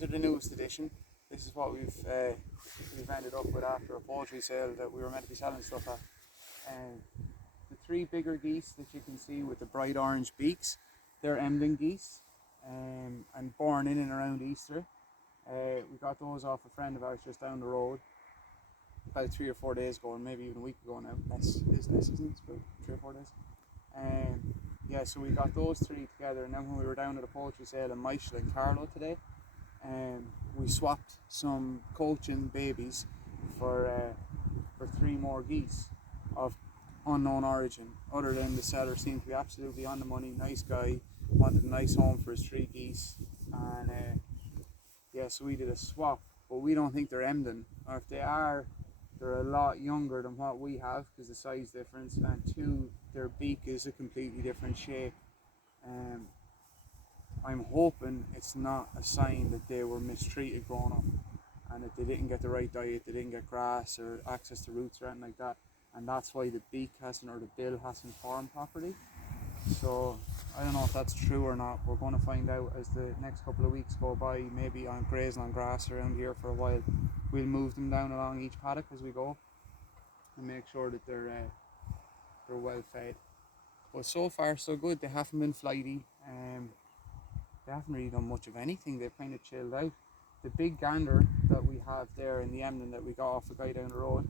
these are the newest edition. This is what we've ended up with after a poultry sale that we were meant to be selling stuff at. The three bigger geese that you can see with the bright orange beaks, they're Embden Geese, and born in and around Easter. We got those off a friend of ours just down the road about 3 or 4 days ago, or maybe even a week ago now. Isn't it? It's about 3 or 4 days. Yeah, so we got those three together, and then when we were down at a poultry sale in Michael and Carlo today, we swapped some coaching babies for 3 more geese of unknown origin, other than the seller seemed to be absolutely on the money, nice guy, wanted a nice home for his 3 geese, and yeah, so we did a swap, but we don't think they're Embden, or if they are, they're a lot younger than what we have because the size difference, and 2, their beak is a completely different shape. I'm hoping it's not a sign that they were mistreated growing up and that they didn't get the right diet, they didn't get grass or access to roots or anything like that, and that's why the beak hasn't, or the bill hasn't formed properly. So I don't know if that's true or not. We're going to find out as the next couple of weeks go by. Maybe I'm grazing on grass around here for a while. We'll move them down along each paddock as we go and make sure that they're well fed. But so far so good. They haven't been flighty. They haven't really done much of anything. They've kind of chilled out. The big gander that we have there in the Embden that we got off the guy down the road,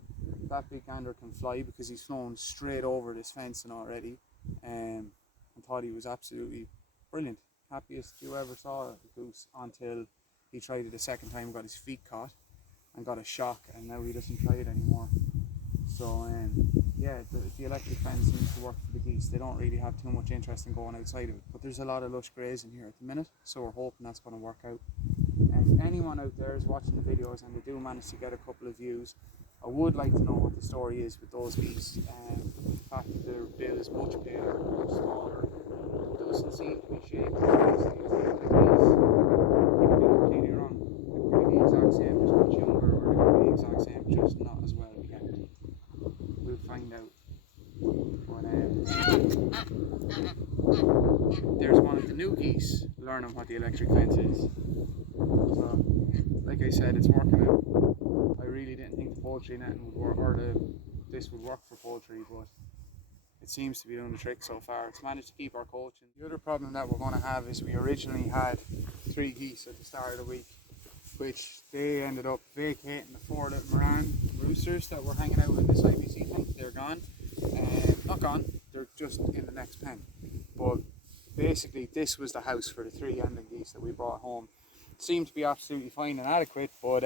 that big gander can fly because he's flown straight over this fencing already. And thought he was absolutely brilliant. Happiest you ever saw a goose until he tried it a second time, got his feet caught and got a shock, and now he doesn't try it anymore. So yeah, the electric fence seems to work for the geese. They don't really have too much interest in going outside of it, but there's a lot of lush grazing here at the minute, so we're hoping that's going to work out. And if anyone out there is watching the videos and they do manage to get a couple of views, I would like to know what the story is with those geese, and the fact that their bill is much bigger, much smaller. It doesn't seem to be shaped precisely as the other geese. They could be completely wrong. They could be the exact same, just much younger, or they could be the exact same, just not as well kept. We'll find out. But there's one of the new geese learning what the electric fence is. So, like I said, it's working out. I really didn't think the poultry netting would work, or this would work for poultry, but it seems to be doing the trick so far. It's managed to keep our coaching. The other problem that we're going to have is we originally had 3 geese at the start of the week, which they ended up vacating the 4 little Moran roosters that were hanging out in this IBC tank. They're gone. Not gone, they're just in the next pen. But basically this was the house for the 3 Embden geese that we brought home. It seemed to be absolutely fine and adequate, but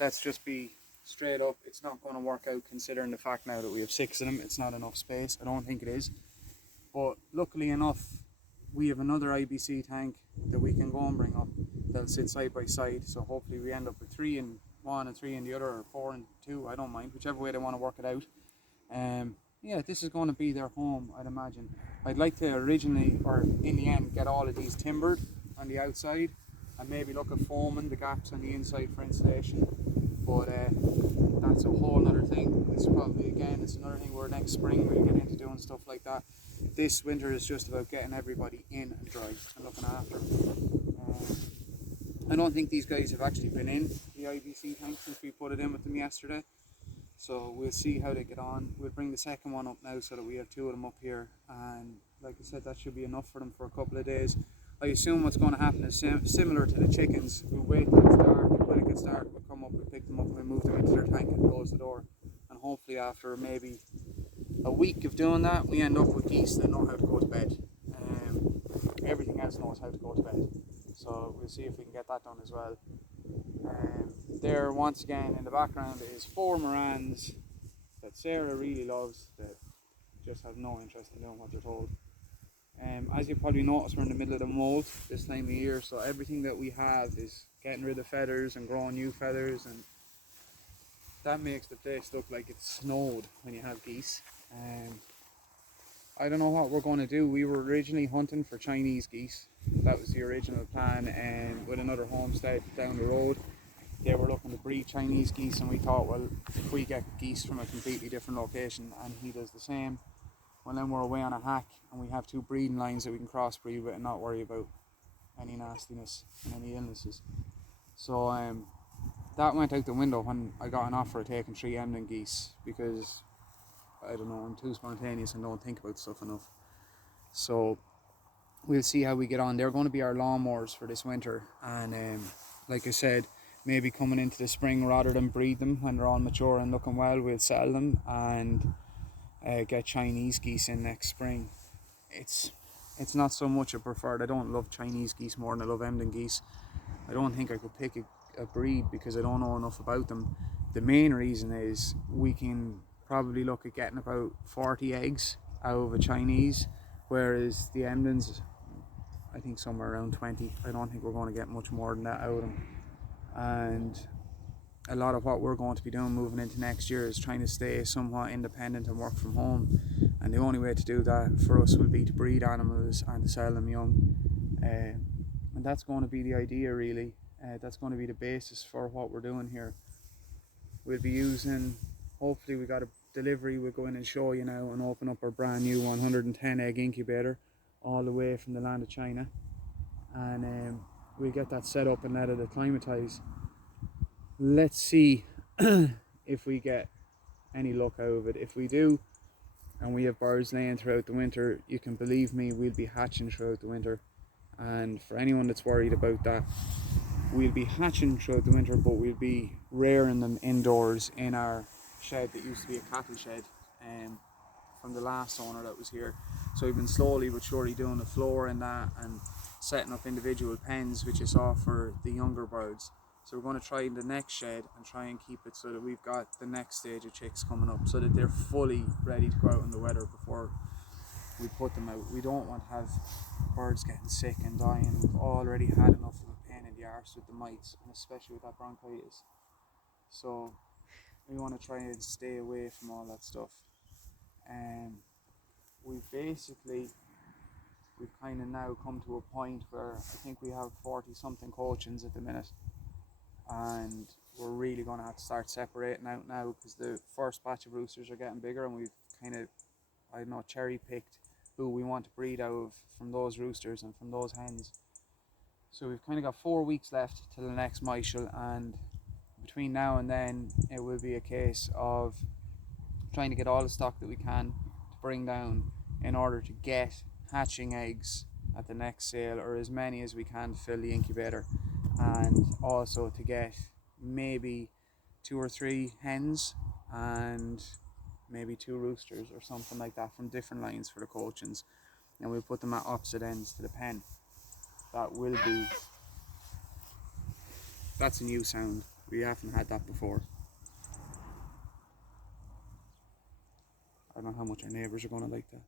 let's just be straight up, it's not going to work out considering the fact now that we have 6 of them. It's not enough space. I don't think it is. But luckily enough, we have another IBC tank that we can go and bring up. They'll sit side by side, so hopefully we end up with 3 in one and 3 in the other, or 4 and 2, I don't mind, whichever way they want to work it out. Yeah, this is going to be their home, I'd imagine. I'd like to originally, or in the end, get all of these timbered on the outside and maybe look at foaming the gaps on the inside for insulation, but that's a whole other thing. It's probably, again, it's another thing where next spring we'll get into doing stuff like that. This winter is just about getting everybody in and dry and looking after them. I don't think these guys have actually been in the IBC tank since we put it in with them yesterday, so we'll see how they get on. We'll bring the second one up now so that we have 2 of them up here, and like I said, that should be enough for them for a couple of days. I assume what's going to happen is similar to the chickens. We'll wait till it's dark, and when it gets dark we'll come up, we'll pick them up, we'll move them into their tank and close the door, and hopefully after maybe a week of doing that we end up with geese that know how to go to bed. Everything else knows how to go to bed, so we'll see if we can get that done as well. There once again in the background is 4 Morans that Sarah really loves, that just have no interest in doing what they're told. As you probably noticed, we're in the middle of the moult this time of year, so everything that we have is getting rid of feathers and growing new feathers, and that makes the place look like it's snowed when you have geese. I don't know what we're going to do. We were originally hunting for Chinese geese. That was the original plan, and with another homestead down the road they were looking to breed Chinese geese, and we thought, well, if we get geese from a completely different location and he does the same, well then we're away on a hack and we have 2 breeding lines that we can crossbreed with and not worry about any nastiness and any illnesses. So that went out the window when I got an offer of taking 3 Embden geese, because I don't know, I'm too spontaneous and don't think about stuff enough. So we'll see how we get on. They're going to be our lawnmowers for this winter, and like I said, maybe coming into the spring, rather than breed them when they're all mature and looking well, we'll sell them and get Chinese geese in next spring. It's not so much a preferred. I don't love Chinese geese more than I love Embden geese. I don't think I could pick a breed because I don't know enough about them. The main reason is we can probably look at getting about 40 eggs out of a Chinese, whereas the Embdens, I think somewhere around 20. I don't think we're going to get much more than that out of them. And a lot of what we're going to be doing moving into next year is trying to stay somewhat independent and work from home, and the only way to do that for us will be to breed animals and to sell them young, and that's going to be the idea really. That's going to be the basis for what we're doing here. We'll be using, hopefully we got a delivery, we'll go in and show you now and open up our brand new 110 egg incubator all the way from the land of China, and we'll get that set up and let it acclimatise. Let's see if we get any luck out of it. If we do, and we have birds laying throughout the winter, you can believe me, we'll be hatching throughout the winter. And for anyone that's worried about that, we'll be hatching throughout the winter, but we'll be rearing them indoors in our shed that used to be a cattle shed from the last owner that was here. So we've been slowly but surely doing the floor and that, and setting up individual pens, which you saw for the younger birds. So we're going to try in the next shed and try and keep it so that we've got the next stage of chicks coming up, so that they're fully ready to go out in the weather before we put them out. We don't want to have birds getting sick and dying. We've already had enough of a pain in the arse with the mites, and especially with that bronchitis. So we want to try and stay away from all that stuff. And we've kind of now come to a point where I think we have 40 something coachings at the minute, and we're really going to have to start separating out now, because the first batch of roosters are getting bigger, and we've kind of, I don't know, cherry picked who we want to breed out of from those roosters and from those hens. So we've kind of got 4 weeks left till the next Michael, and between now and then it will be a case of trying to get all the stock that we can to bring down in order to get hatching eggs at the next sale, or as many as we can to fill the incubator, and also to get maybe 2 or 3 hens and maybe 2 roosters or something like that from different lines for the coachings, and we'll put them at opposite ends to the pen. That's a new sound. We haven't had that before. I don't know how much our neighbours are going to like that.